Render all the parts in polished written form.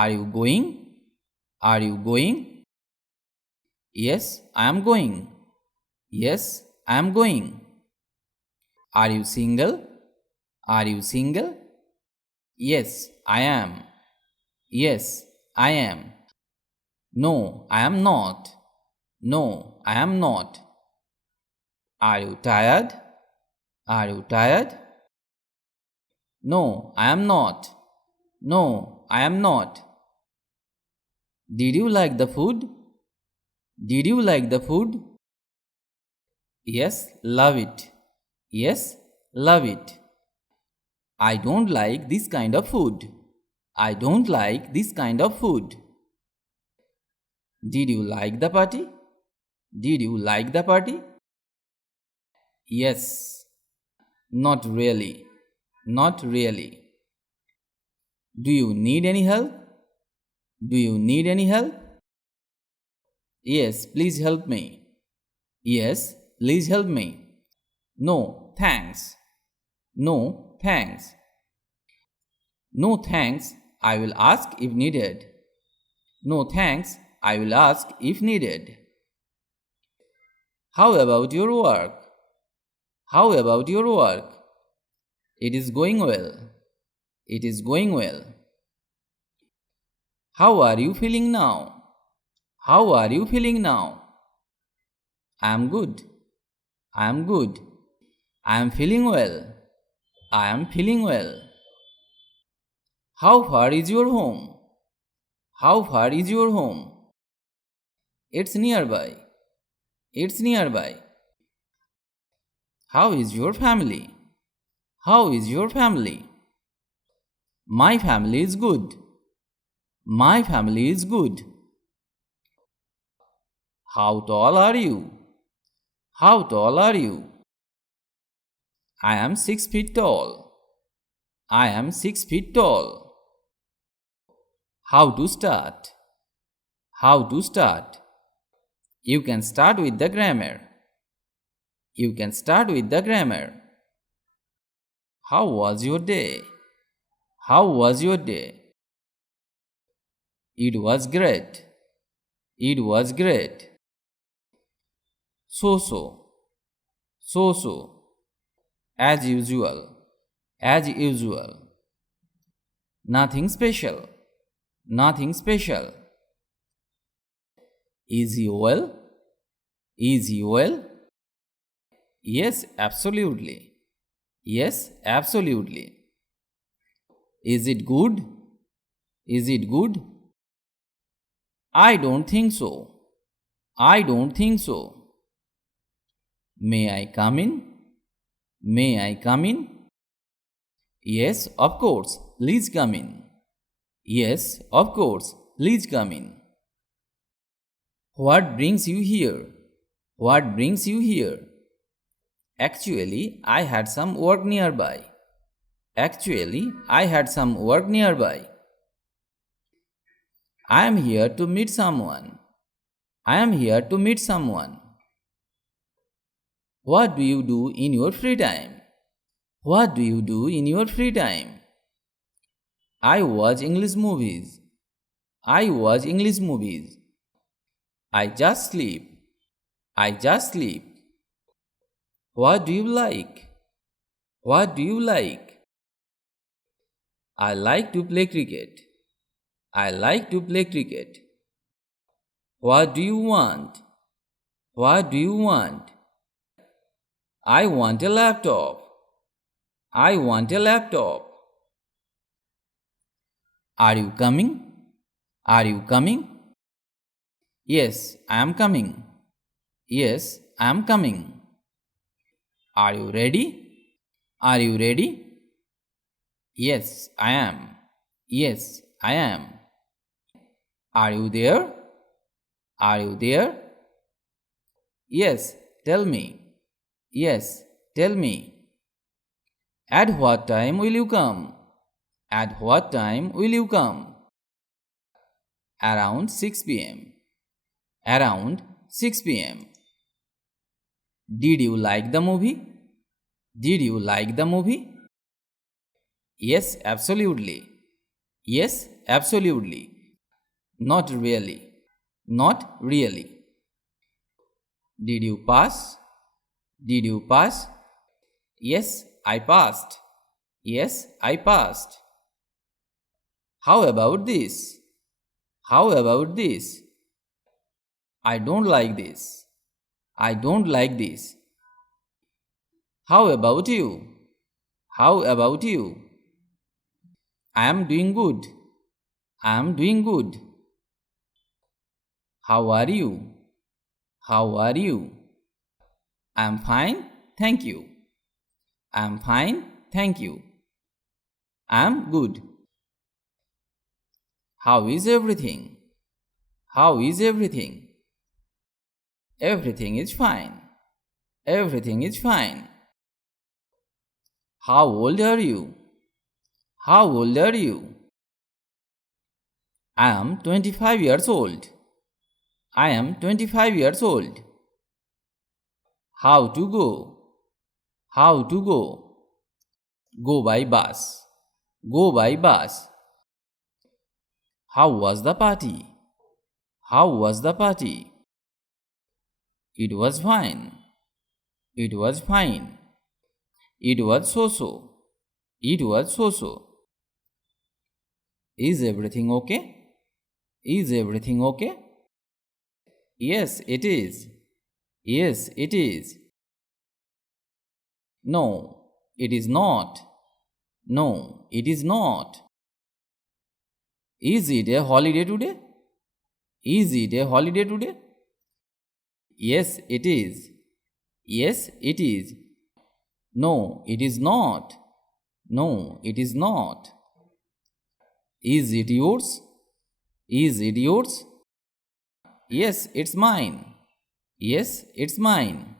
Are you going? Are you going? Yes, I am going. Yes, I am going. Are you single? Are you single? Yes, I am. Yes, I am. No, I am not. No, I am not. Are you tired? Are you tired? No, I am not. No, I am not. Did you like the food? Did you like the food? Yes, love it. Yes, love it. I don't like this kind of food. I don't like this kind of food. Did you like the party? Did you like the party? Yes. Not really. Not really. Do you need any help? Do you need any help? Yes, please help me. Yes, please help me. No, thanks. No, thanks. No, thanks. I will ask if needed. No, thanks. I will ask if needed. How about your work? How about your work? It is going well. It is going well. How are you feeling now? How are you feeling now? I am good. I am good. I am feeling well. I am feeling well. How far is your home? How far is your home? It's nearby. It's nearby. How is your family? How is your family? My family is good. My family is good. How tall are you? How tall are you? I am 6 feet tall. I am 6 feet tall. How to start? How to start? You can start with the grammar. You can start with the grammar. How was your day? How was your day? It was great. It was great. So. So. As usual. As usual. Nothing special. Nothing special. Is he well? Is he well? Yes, absolutely. Yes, absolutely. Is it good? Is it good? I don't think so. I don't think so. May I come in? May I come in? Yes, of course. Please come in. Yes, of course. Please come in. What brings you here? What brings you here? Actually, I had some work nearby. Actually, I had some work nearby. I am here to meet someone. I am here to meet someone. What do you do in your free time? What do you do in your free time? I watch English movies. I watch English movies. I just sleep. I just sleep. What do you like? What do you like? I like to play cricket. I like to play cricket. What do you want? What do you want? I want a laptop. I want a laptop. Are you coming? Are you coming? Yes, I am coming. Yes, I am coming. Are you ready? Are you ready? Yes, I am. Yes, I am. Are you there? Are you there? Yes, tell me. Yes, tell me. At what time will you come? At what time will you come? Around 6 p.m. Around 6 p.m. Did you like the movie? Did you like the movie? Yes, absolutely. Yes, absolutely. Not really. Not really. Did you pass? Did you pass? Yes, I passed. Yes, I passed. How about this? How about this? I don't like this. I don't like this. How about you? How about you? I am doing good. I am doing good. How are you? How are you? I am fine, thank you. I am fine, thank you. I am good. How is everything? How is everything? Everything is fine. Everything is fine. How old are you? How old are you? I am 25 years old. I am 25 years old. How to go? How to go? Go by bus. Go by bus. How was the party? How was the party? It was fine. It was fine. It was so-so. It was so-so. Is everything okay? Is everything okay? Yes, it is. Yes, it is. No, it is not. No, it is not. Is it a holiday today? Is it a holiday today? Yes, it is. Yes, it is. No, it is not. No, it is not. Is it yours? Is it yours? Yes, it's mine. Yes, it's mine.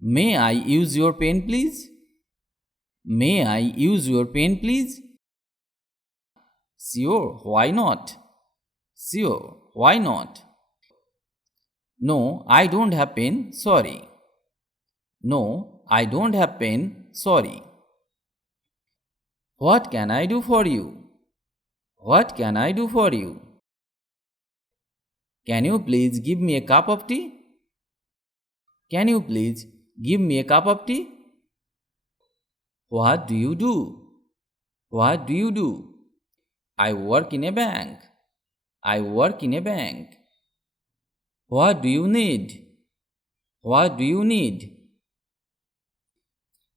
May I use your pen, please? May I use your pen, please? Sure, why not? Sure, why not? No, I don't have pen, sorry. No, I don't have pen, sorry. What can I do for you? What can I do for you? Can you please give me a cup of tea? Can you please give me a cup of tea? What do you do? What do you do? I work in a bank. I work in a bank. What do you need? What do you need?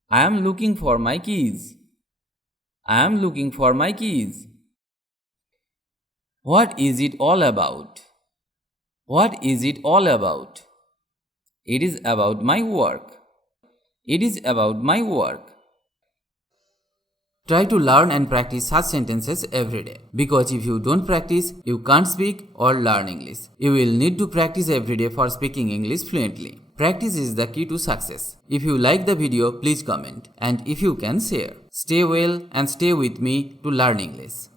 I am looking for my keys. I am looking for my keys. What is it all about? What is it all about? It is about my work. It is about my work. Try to learn and practice such sentences every day. Because if you don't practice, you can't speak or learn English. You will need to practice every day for speaking English fluently. Practice is the key to success. If you like the video, please comment. And if you can, share. Stay well and stay with me to learn English.